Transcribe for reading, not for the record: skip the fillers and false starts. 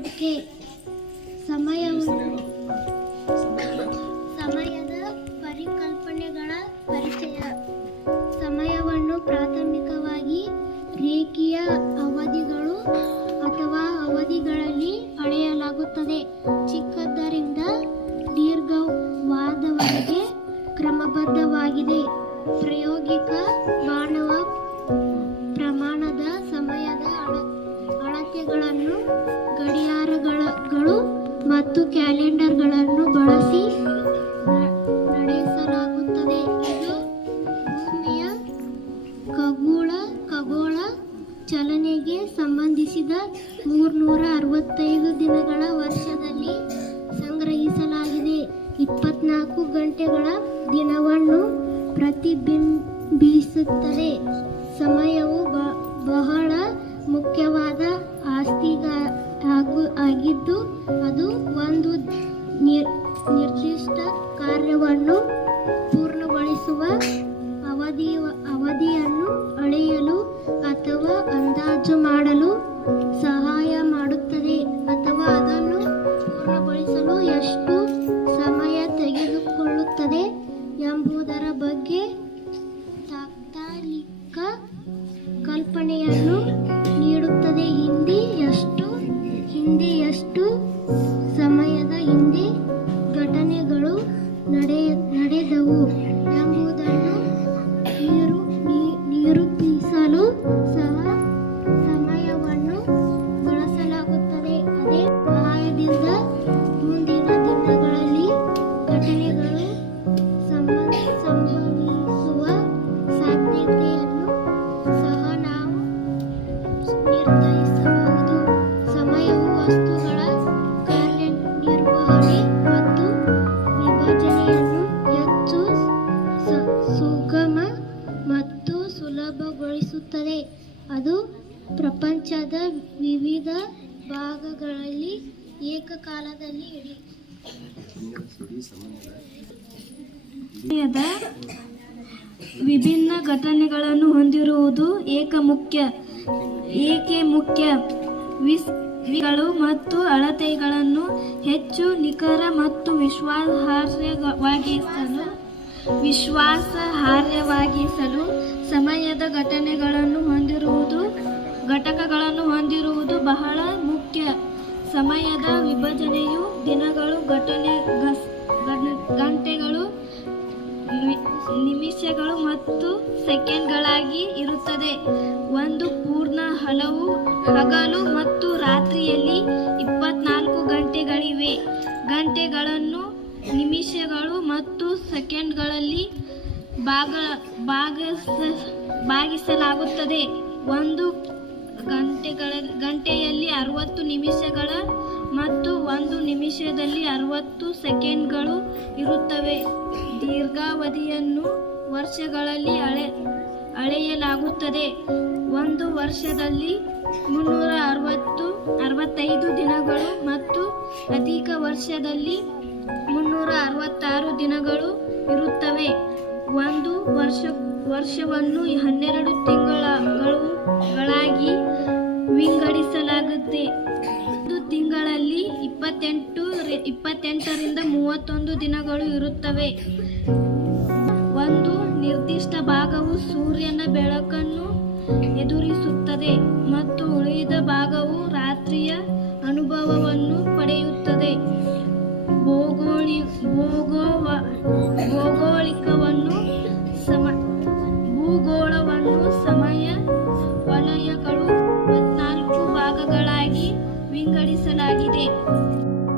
ಚಟುವಟಿಕೆ. ಸಮಯದ ಪರಿಕಲ್ಪನೆಗಳ ಪರಿಚಯ. ಸಮಯವನ್ನು ಪ್ರಾಥಮಿಕವಾಗಿ ರೇಖೀಯ ಅವಧಿಗಳು ಅಥವಾ ಅವಧಿಗಳಲ್ಲಿ ಅಳೆಯಲಾಗುತ್ತದೆ. ಚಿಕ್ಕದರಿಂದ ದೀರ್ಘವಾದವರೆಗೆ ಕ್ರಮಬದ್ಧವಾಗಿದೆ. ಪ್ರಾಯೋಗಿಕ ಮಾನವ ಪ್ರಮಾಣದ ಸಮಯದ ಅಳತೆಗಳನ್ನು ಗಡಿಯಾರಗಳು ಮತ್ತು ಕ್ಯಾಲೆಂಡರ್ಗಳನ್ನು ಬಳಸಿ ನಡೆಸಲಾಗುತ್ತದೆ. ಇದು ಭೂಮಿಯ ಖಗೋಳ ಚಲನೆಗೆ ಸಂಬಂಧಿಸಿದ 365 ದಿನಗಳ ವರ್ಷದಲ್ಲಿ ಸಂಗ್ರಹಿಸಲಾಗಿದೆ. 24 ಗಂಟೆಗಳ ದಿನವನ್ನು ಪ್ರತಿಬಿಂಬಿಸುತ್ತದೆ. ಸಮಯವು ಬಹಳ ಮುಖ್ಯವಾದ ಆಸ್ತಿ ಆಗಿದ್ದು ಅದು ಒಂದು ನಿರ್ದಿಷ್ಟ ಕಾರ್ಯವನ್ನು ಪೂರ್ಣಗೊಳಿಸುವ ಅವಧಿಯನ್ನು ಅಳೆಯಲು ಅಥವಾ ಅಂದಾಜು ಮಾಡಲು ಸಹಾಯ ಮಾಡುತ್ತದೆ, ಅಥವಾ ಅದನ್ನು ಪೂರ್ಣಗೊಳಿಸಲು ಎಷ್ಟು ಸಮಯ ತೆಗೆದುಕೊಳ್ಳುತ್ತದೆ ಎಂಬುದರ ಬಗ್ಗೆ ತಾತ್ಕಾಲಿಕ ಕಲ್ಪನೆಯನ್ನು ನೀಡುತ್ತದೆ. ಹಿಂದೆ ಎಷ್ಟು ಸಮಯದ ಹಿಂದೆ ಘಟನೆಗಳು ನಡೆದವು ಎಂಬುದನ್ನು ನಿರೂಪಿಸಲು ಸಹ ಸಮಯವನ್ನು ಬಳಸಲಾಗುತ್ತದೆ. ಅದೇ ಸಹಾಯದಿಂದ ಮುಂದಿನ ದಿನಗಳಲ್ಲಿ ಘಟನೆಗಳು ಸಂಭವಿಸುವ ಸಾಧ್ಯತೆಯನ್ನು ಸಹ ನಾವು ನಿರ್ಧರಿಸಬಹುದು. ಸಮಯವು ವಸ್ತುಗಳ ಕಾರ್ಯನಿರ್ವಹಣೆ ಮತ್ತು ವಿಭಜನೆಯನ್ನು ಹೆಚ್ಚು ಸುಗಮ ಮತ್ತು ಸುಲಭಗೊಳಿಸುತ್ತದೆ. ಅದು ಪ್ರಪಂಚದ ವಿವಿಧ ಭಾಗಗಳಲ್ಲಿ ಏಕಕಾಲದಲ್ಲಿ ಸಮಯದ ವಿಭಿನ್ನ ಘಟನೆಗಳನ್ನು ಹೊಂದಿರುವುದು ಏಕೆ ಮುಖ್ಯ. ವಿಸ್ಗಳು ಮತ್ತು ಅಳತೆಗಳನ್ನು ಹೆಚ್ಚು ನಿಖರ ಮತ್ತು ವಿಶ್ವಾಸಾರ್ಹವಾಗಿಸಲು ಸಮಯದ ಘಟಕಗಳನ್ನು ಹೊಂದಿರುವುದು ಬಹಳ ಮುಖ್ಯ. ಸಮಯದ ವಿಭಜನೆಯು ದಿನಗಳು, ಗಂಟೆಗಳು, ನಿಮಿಷಗಳು ಮತ್ತು ಸೆಕೆಂಡ್ಗಳಾಗಿ ಇರುತ್ತದೆ. ಒಂದು ಪೂರ್ಣ ಹಗಲು ಮತ್ತು ರಾತ್ರಿಯಲ್ಲಿ 24 ಗಂಟೆಗಳಿವೆ. ಗಂಟೆಗಳನ್ನು ನಿಮಿಷಗಳು ಮತ್ತು ಸೆಕೆಂಡ್ಗಳಲ್ಲಿ ಭಾಗಿಸಲಾಗುತ್ತದೆ. ಒಂದು ಗಂಟೆಯಲ್ಲಿ 60 ನಿಮಿಷಗಳ ಮತ್ತು ಒಂದು ನಿಮಿಷದಲ್ಲಿ 60 ಸೆಕೆಂಡ್ಗಳು ಇರುತ್ತವೆ. ದೀರ್ಘಾವಧಿಯನ್ನು ವರ್ಷಗಳಲ್ಲಿ ಅಳೆಯಲಾಗುತ್ತದೆ. ಒಂದು ವರ್ಷದಲ್ಲಿ 365 ದಿನಗಳು ಮತ್ತು ಅಧಿಕ ವರ್ಷದಲ್ಲಿ 366 ದಿನಗಳು ಇರುತ್ತವೆ. ಒಂದು ವರ್ಷವನ್ನು 12 ತಿಂಗಳುಗಳಾಗಿ ವಿಂಗಡಿಸಲಾಗುತ್ತೆ. ಒಂದು ತಿಂಗಳಲ್ಲಿ 28 ರಿಂದ 31 ದಿನಗಳು ಇರುತ್ತವೆ. ಒಂದು ನಿರ್ದಿಷ್ಟ ಭಾಗವು ಸೂರ್ಯನ ಬೆಳಕನ್ನು ಎದುರಿಸುತ್ತದೆ ಮತ್ತು ಉಳಿದ ಭಾಗವು ರಾತ್ರಿಯ ಅನುಭವವನ್ನು ಪಡೆಯುತ್ತದೆ. ಭೌಗೋಳಿಕವಾಗಿ